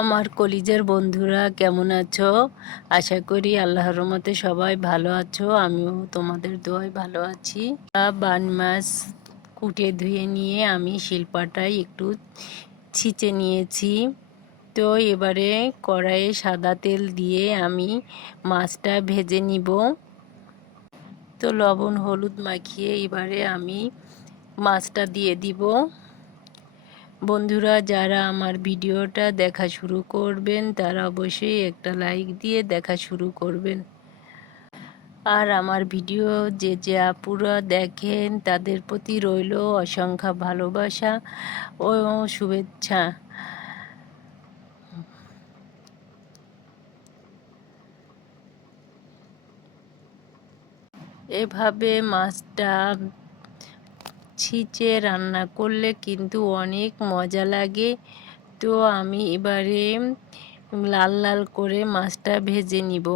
আমার কলিজার বন্ধুরা, কেমন আছো? আশা করি আল্লাহর রহমতে সবাই ভালো আছো, আমিও তোমাদের দোয়ায় ভালো আছি। বান মাছ কুটে ধুয়ে নিয়ে আমি শিল্পাটায় একটু ছিঁচে নিয়েছি। তো এবারে কড়াইয়ে সাদা তেল দিয়ে আমি মাছটা ভেজে নিব। তো লবণ, হলুদ মাখিয়ে এবারে আমি মাছটা দিয়ে দিব। বন্ধুরা, যারা আমার ভিডিওটা দেখা শুরু করবেন, তারা অবশ্যই একটা লাইক দিয়ে দেখা শুরু করবেন। আর আমার ভিডিও যে যে আপুরা দেখেন, তাদের প্রতি রইল অসংখ্য ভালোবাসা ও শুভেচ্ছা। এভাবে মাছটা ছিচে রান্না করলে কিন্তু অনেক মজা লাগে। তো আমি এবারে লাল লাল করে মাছটা ভেজে নিব।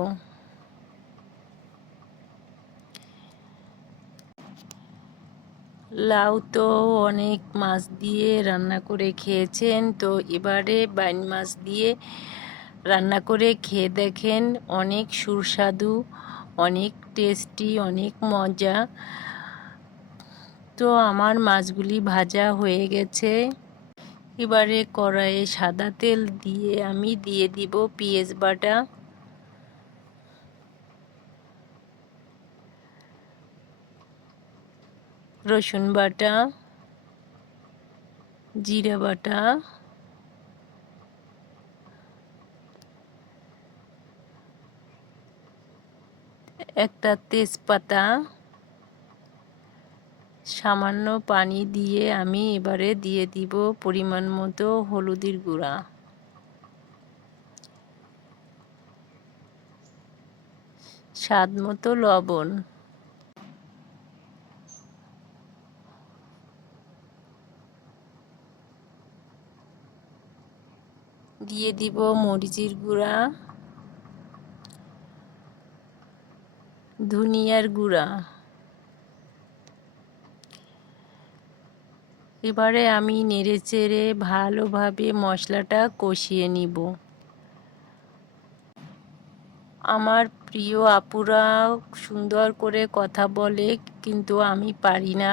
লাউ তো অনেক মাছ দিয়ে রান্না করে খেয়েছেন। তো এবারে বাইন মাছ দিয়ে রান্না করে খেয়ে দেখেন, অনেক সুস্বাদু, অনেক টেস্টি, অনেক মজা। তো আমার মাছগুলি ভাজা হয়ে গেছে। এবারে কড়াইয়ে সাদা তেল দিয়ে আমি দিয়ে দিব পেঁয়াজ বাটা। রসুন বাটা। জিরা বাটা। একটা তেজপাতা। সামান্য পানি দিয়ে আমি এবারে দিয়ে দিব পরিমাণ মতো হলুদের গুঁড়া। স্বাদ মতো লবণ। দিয়ে দিব মরিচের গুঁড়া। ধনিয়ার গুঁড়া। এবারে আমি নেড়ে চেড়ে ভালোভাবে মশলাটা কষিয়ে নিব। আমার প্রিয় আপুরা সুন্দর করে কথা বলে, কিন্তু আমি পারি না।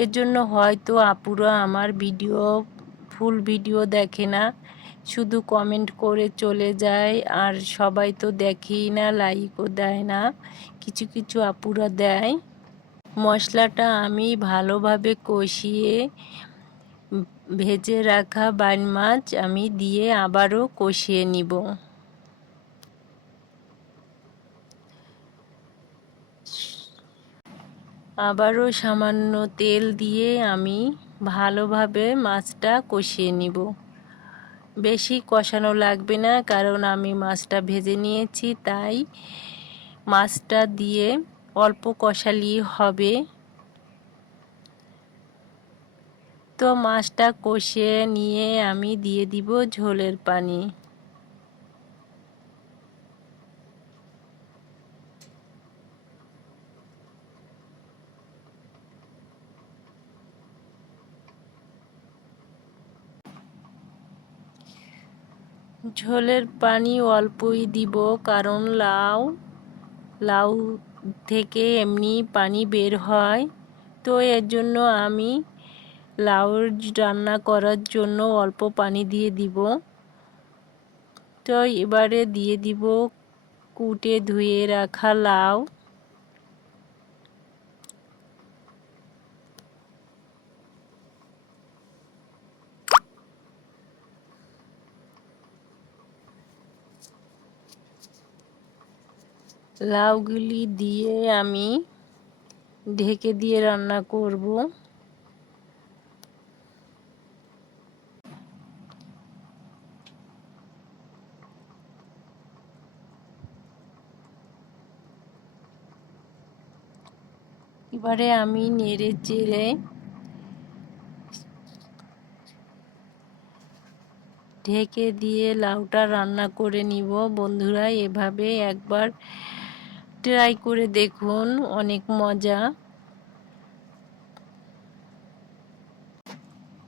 এর জন্য হয়তো আপুরা আমার ভিডিও, ফুল ভিডিও দেখে না। শুধু কমেন্ট করে চলে যায়, আর সবাই তো দেখেই না, লাইকও দেয় না। কিছু কিছু আপুরা দেয়। মশলাটা আমি ভালোভাবে কষিয়ে ভেজে রাখা বাইন মাছ আমি দিয়ে আবারও কষিয়ে নিব। আবারও সামান্য তেল দিয়ে আমি ভালোভাবে মাছটা কষিয়ে নিব। বেশি কষানো লাগবে না, কারণ আমি মাছটা ভেজে নিয়েছি, তাই মাছটা দিয়ে অল্প কষালি হবে। তো মাছটা কষে নিয়ে আমি দিয়ে দিব ঝোলের পানি। ঝোলের পানি অল্পই দিব, কারণ লাউ লাউ থেকে এমনি পানি বের হয়। তো এর জন্য আমি লাউর রান্না করার জন্য অল্প পানি দিয়ে দিব। তো এবারে দিয়ে দিব কুটে ধুয়ে রাখা লাউ। লাউগুলি দিয়ে আমি ঢেকে দিয়ে রান্না করব। এবারে আমি নেড়ে চেড়ে ঢেকে দিয়ে লাউটা রান্না করে নিব। বন্ধুরা, এভাবে একবার ট্রাই করে দেখুন, অনেক মজা।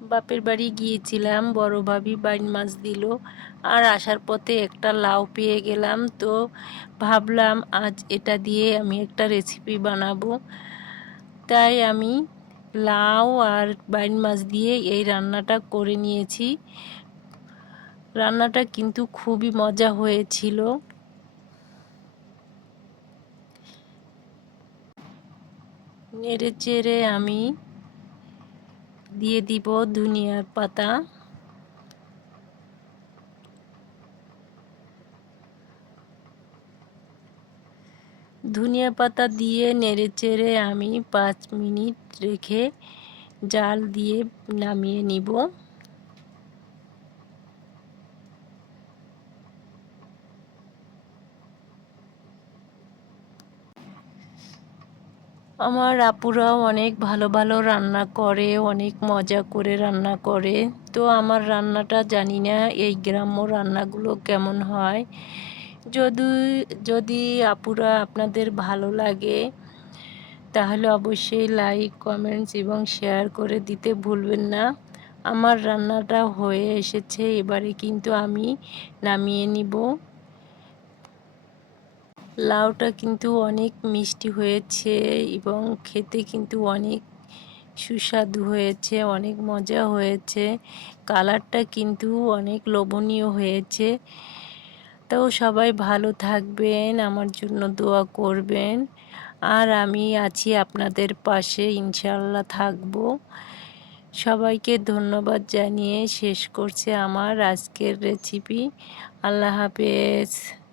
বাপের বাড়ি গিয়েছিলাম, বড় ভাবি বাইন মাছ দিল। আর আসার পথে একটা লাউ পেয়ে গেলাম, তো ভাবলাম আজ এটা দিয়ে আমি একটা রেসিপি বানাবো। তাই আমি লাউ আর বাইন মাছ দিয়ে এই রান্নাটা করে নিয়েছি। রান্নাটা কিন্তু খুবই মজা হয়েছিল। নেড়ে চেড়ে আমি দিয়ে দিব ধনিয়ার পাতা। ধনিয়া পাতা দিয়ে নেড়ে চেড়ে আমি পাঁচ মিনিট রেখে জাল দিয়ে নামিয়ে নিব। আমার আপুরাও অনেক ভালো ভালো রান্না করে, অনেক মজা করে রান্না করে। তো আমার রান্নাটা জানি না এই গ্রাম্য রান্নাগুলো কেমন হয়। যদি যদি আপুরা আপনাদের ভালো লাগে, তাহলে অবশ্যই লাইক কমেন্টস এবং শেয়ার করে দিতে ভুলবেন না। আমার রান্নাটা হয়ে এসেছে, এবারে কিন্তু আমি নামিয়ে নিব। লাউটা কিন্তু অনেক মিষ্টি হয়েছে এবং খেতে কিন্তু অনেক সুস্বাদু হয়েছে, অনেক মজা হয়েছে। কালারটা কিন্তু অনেক লোভনীয় হয়েছে। তো সবাই ভালো থাকবেন, আমার জন্য দোয়া করবেন। আর আমি আছি আপনাদের পাশে ইনশাল্লাহ থাকব। সবাইকে ধন্যবাদ জানিয়ে শেষ করছে আমার আজকের রেসিপি আল্লাহ হাফেজ।